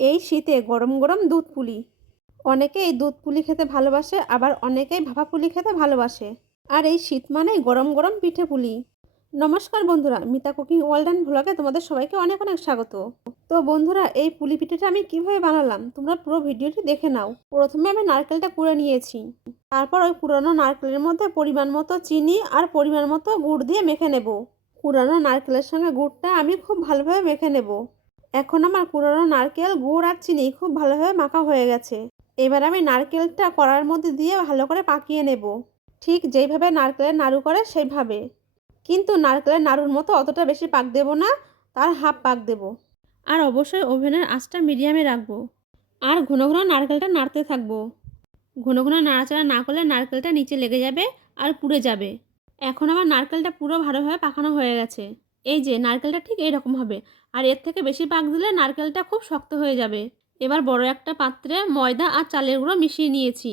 এই শীতে গরম গরম দুধ পুলি। অনেকে এই দুধ পুলি খেতে ভালোবাসে, আবার অনেকেই ভাপা পুলি খেতে ভালোবাসে। আর এই শীত মানেই গরম গরম পিঠে পুলি। নমস্কার বন্ধুরা, মিতা কুকিং ওয়ার্ল্ড অ্যান্ড ভ্লগে তোমাদের সবাইকে অনেক অনেক স্বাগত। তো বন্ধুরা, এই পুলি পিঠেটা আমি কীভাবে বানালাম তোমরা পুরো ভিডিওটি দেখে নাও। প্রথমে আমি নারকেলটা কুড়ে নিয়েছি। তারপর ওই কুড়ানো নারকেলের মধ্যে পরিমাণ মতো চিনি আর পরিমাণ মতো গুড় দিয়ে মেখে নেব। কুড়ানো নারকেলের সঙ্গে গুড়টা আমি খুব ভালোভাবে মেখে নেব। এখন আমার কুড়ানো নারকেল, গুড় আর চিনি খুব ভালোভাবে মাখা হয়ে গেছে। এবার আমি নারকেলটা কড়ার মধ্যে দিয়ে ভালো করে পাকিয়ে নেব। ঠিক যেইভাবে নারকেলের নাড়ু করে সেইভাবে। কিন্তু নারকেলের নাড়ুর মতো অতটা বেশি পাক দেব না, তার হাফ পাক দেব। আর অবশ্যই ওভেনের আঁচটা মিডিয়ামে রাখব। আর ঘন ঘন নারকেলটা নাড়তে থাকব। ঘন ঘন নাড়াচাড়া না করলে নারকেলটা নিচে লেগে যাবে আর পুড়ে যাবে। এখন আমার নারকেলটা পুরো ভালোভাবে পাকানো হয়ে গেছে। এই যে নারকেলটা ঠিক এইরকম হবে। আর এর থেকে বেশি পাক দিলে নারকেলটা খুব শক্ত হয়ে যাবে। এবার বড় একটা পাত্রে ময়দা আর চালের গুঁড়ো মিশিয়ে নিয়েছি।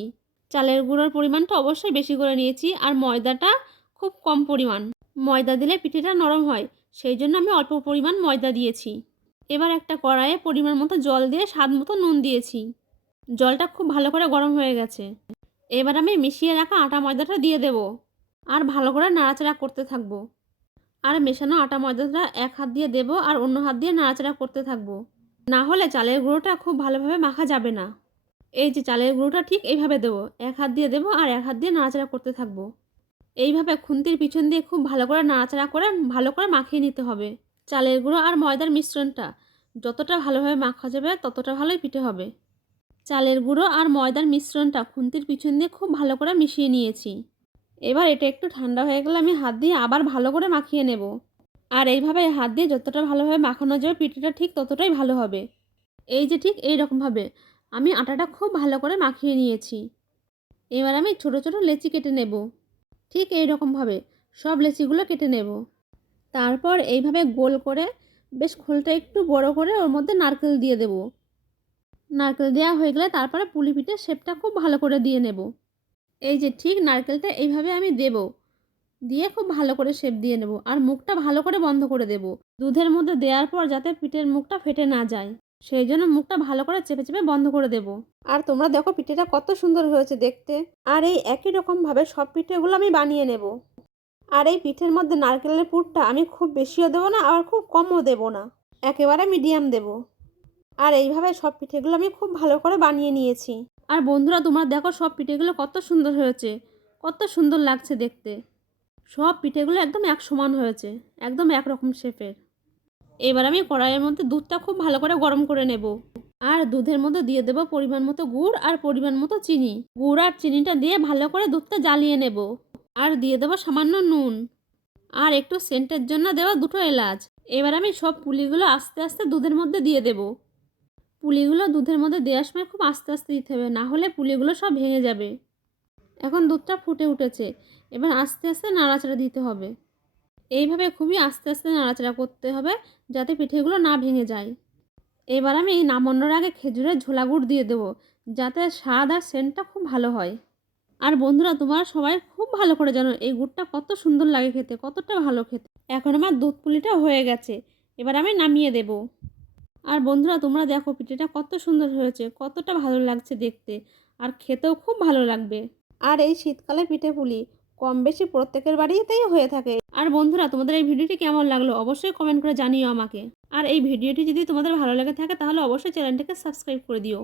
চালের গুঁড়োর পরিমাণটা অবশ্যই বেশি করে নিয়েছি আর ময়দাটা খুব কম পরিমাণ। ময়দা দিলে পিঠেটা নরম হয়, সেই জন্য আমি অল্প পরিমাণ ময়দা দিয়েছি। এবার একটা কড়াইয়ে পরিমাণ মতো জল দিয়ে স্বাদ মতো নুন দিয়েছি। জলটা খুব ভালো করে গরম হয়ে গেছে। এবার আমি মিশিয়ে রাখা আটা ময়দাটা দিয়ে দেব। আর ভালো করে নাড়াচাড়া করতে থাকব। আর মেশানো আটা ময়দাটা এক হাত দিয়ে দেব আর অন্য হাত দিয়ে নাড়াচাড়া করতে থাকব। না হলে চালের গুঁড়োটা খুব ভালোভাবে মাখা যাবে না। এই যে চালের গুঁড়োটা ঠিক এইভাবে দেবো। এক হাত দিয়ে দেবো আর এক হাত দিয়ে নাড়াচাড়া করতে থাকব। এইভাবে খুন্তির পিছন দিয়ে খুব ভালো করে নাড়াচাড়া করে ভালো করে মাখিয়ে নিতে হবে। চালের গুঁড়ো আর ময়দার মিশ্রণটা যতটা ভালোভাবে মাখা যাবে ততটা ভালোই পিঠে হবে। চালের গুঁড়ো আর ময়দার মিশ্রণটা খুন্তির পিছন দিয়ে খুব ভালো করে মিশিয়ে নিয়েছি। এবার এটা একটু ঠান্ডা হয়ে গেলে আমি হাত দিয়ে আবার ভালো করে মাখিয়ে নেব। আর এইভাবে হাত দিয়ে যতটা ভালোভাবে মাখানো যাবে পিঠেটা ঠিক ততটাই ভালো হবে। এই যে ঠিক এই রকমভাবে আমি আটাটা খুব ভালো করে মাখিয়ে নিয়েছি। এবার আমি ছোট ছোট লেচি কেটে নেব। ঠিক এই রকমভাবে সব লেচিগুলো কেটে নেব। তারপর এইভাবে গোল করে বেশ খোলটা একটু বড় করে ওর মধ্যে নারকেল দিয়ে দেব। নারকেল দেওয়া হয়ে গেলে তারপরে পুলি পিঠের শেপটা খুব ভালো করে দিয়ে নেব। এই যে ঠিক নারকেলটা এইভাবে আমি দেব। দিয়ে খুব ভালো করে শেপ দিয়ে নেব আর মুখটা ভালো করে বন্ধ করে দেব। দুধের মধ্যে দেওয়ার পর যাতে পিঠের মুখটা ফেটে না যায়, সেই জন্য মুখটা ভালো করে চেপে চেপে বন্ধ করে দেব। আর তোমরা দেখো পিঠেটা কত সুন্দর হয়েছে দেখতে। আর এই একই রকমভাবে সব পিঠেগুলো আমি বানিয়ে নেব। আর এই পিঠের মধ্যে নারকেলের পুরটা আমি খুব বেশিও দেবো না আর খুব কমও দেবো না। একেবারে মিডিয়াম দেব। আর এইভাবে সব পিঠেগুলো আমি খুব ভালো করে বানিয়ে নিয়েছি। আর বন্ধুরা, তোমরা দেখো সব পিঠেগুলো কত সুন্দর হয়েছে, কত সুন্দর লাগছে দেখতে। সব পিঠেগুলো একদম এক সমান হয়েছে, একদম একরকম শেপের। এবার আমি কড়াইয়ের মধ্যে দুধটা খুব ভালো করে গরম করে নেব। আর দুধের মধ্যে দিয়ে দেবো পরিমাণ মতো গুড় আর পরিমাণ মতো চিনি। গুড় আর চিনিটা দিয়ে ভালো করে দুধটা জ্বালিয়ে নেব। আর দিয়ে দেবো সামান্য নুন। আর একটু সেন্টের জন্য দেওয়া দুটো এলাচ। এবার আমি সব পুলিগুলো আস্তে আস্তে দুধের মধ্যে দিয়ে দেব। পুলিগুলো দুধের মধ্যে দেওয়ার সময় খুব আস্তে আস্তে দিতে হবে, না হলে পুলিগুলো সব ভেঙে যাবে। এখন দুধটা ফুটে উঠেছে, এবার আস্তে আস্তে নাড়াচাড়া দিতে হবে। এইভাবে খুবই আস্তে আস্তে নাড়াচাড়া করতে হবে, যাতে পিঠেগুলো না ভেঙে যায়। এবার আমি এই নামানোর আগে খেজুরের ঝোলা গুড় দিয়ে দেবো, যাতে স্বাদ আর সেন্টটা খুব ভালো হয়। আর বন্ধুরা, তোমরা সবাই খুব ভালো করে জানো এই গুড়টা কত সুন্দর লাগে খেতে, কতটা ভালো খেতে। এখন আমার দুধ পুলিটা হয়ে গেছে, এবার আমি নামিয়ে দেব। আর বন্ধুরা তোমরা দেখো পিঠেটা কত সুন্দর হয়েছে কতটা ভালো লাগছে দেখতে আর খেতেও খুব ভালো লাগবে। আর এই শীতকালে পিঠে পুলি কম বেশি প্রত্যেকের বাড়িতেই হয়ে থাকে। আর বন্ধুরা তোমাদের এই ভিডিওটি কেমন লাগল অবশ্যই কমেন্ট করে জানিও আমাকে। আর এই ভিডিওটি যদি তোমাদের ভালো লাগে থাকে তাহলে অবশ্যই চ্যানেলটিকে সাবস্ক্রাইব করে দিও।